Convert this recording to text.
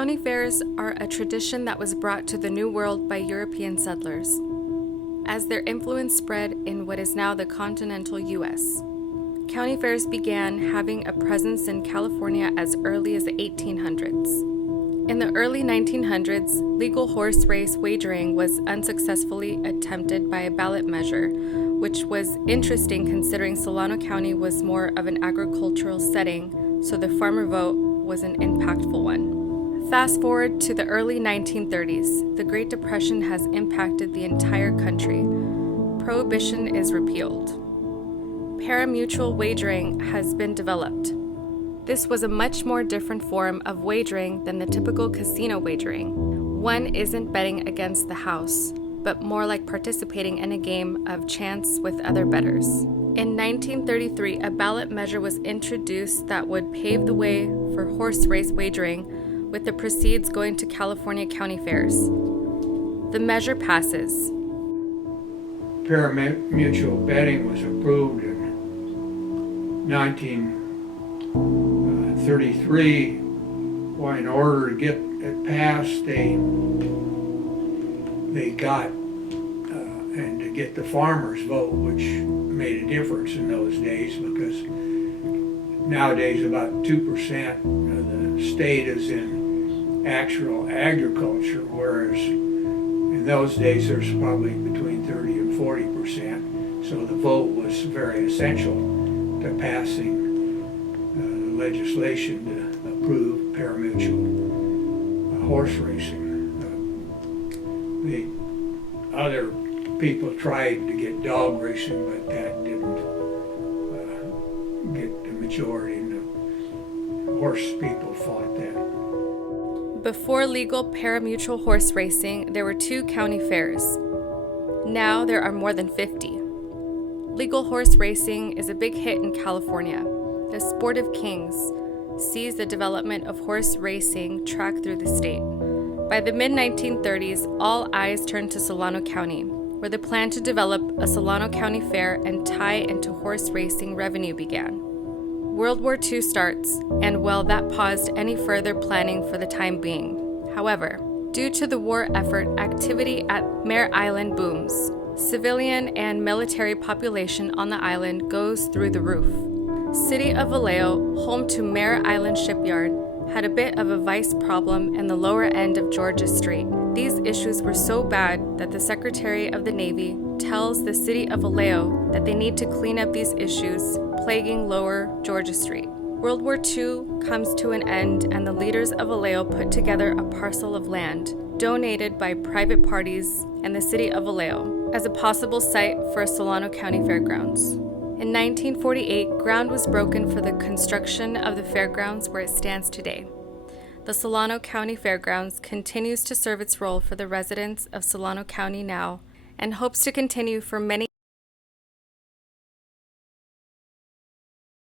County fairs are a tradition that was brought to the New World by European settlers, as their influence spread in what is now the continental U.S. County fairs began having a presence in California as early as the 1800s. In the early 1900s, legal horse race wagering was unsuccessfully attempted by a ballot measure, which was interesting considering Solano County was more of an agricultural setting, so the farmer vote was an impactful one. Fast forward to the early 1930s, the Great Depression has impacted the entire country. Prohibition is repealed. Paramutual wagering has been developed. This was a much more different form of wagering than the typical casino wagering. One isn't betting against the house, but more like participating in a game of chance with other bettors. In 1933, a ballot measure was introduced that would pave the way for horse race wagering, with the proceeds going to California county fairs. The measure passes. Paramutual betting was approved in 1933. Well, in order to get it passed, they got and to get the farmers' vote, which made a difference in those days, because nowadays about 2% of the state is in actual agriculture, whereas in those days there's probably between 30 and 40%. So the vote was very essential to passing legislation to approve paramutual horse racing. The other people tried to get dog racing, but that didn't get the majority, and the horse people fought that. Before legal paramutual horse racing, there were 2 county fairs. Now there are more than 50. Legal horse racing is a big hit in California. The Sport of Kings sees the development of horse racing track through the state. By the mid-1930s, all eyes turned to Solano County, where the plan to develop a Solano County fair and tie into horse racing revenue began. World War II starts, and well, that paused any further planning for the time being. However, due to the war effort, activity at Mare Island booms. Civilian and military population on the island goes through the roof. City of Vallejo, home to Mare Island Shipyard, had a bit of a vice problem in the lower end of Georgia Street. These issues were so bad that the Secretary of the Navy tells the city of Vallejo that they need to clean up these issues plaguing lower Georgia Street. World War II comes to an end, and the leaders of Vallejo put together a parcel of land donated by private parties and the city of Vallejo as a possible site for a Solano County Fairgrounds. In 1948, ground was broken for the construction of the fairgrounds where it stands today. The Solano County Fairgrounds continues to serve its role for the residents of Solano County now and hopes to continue for many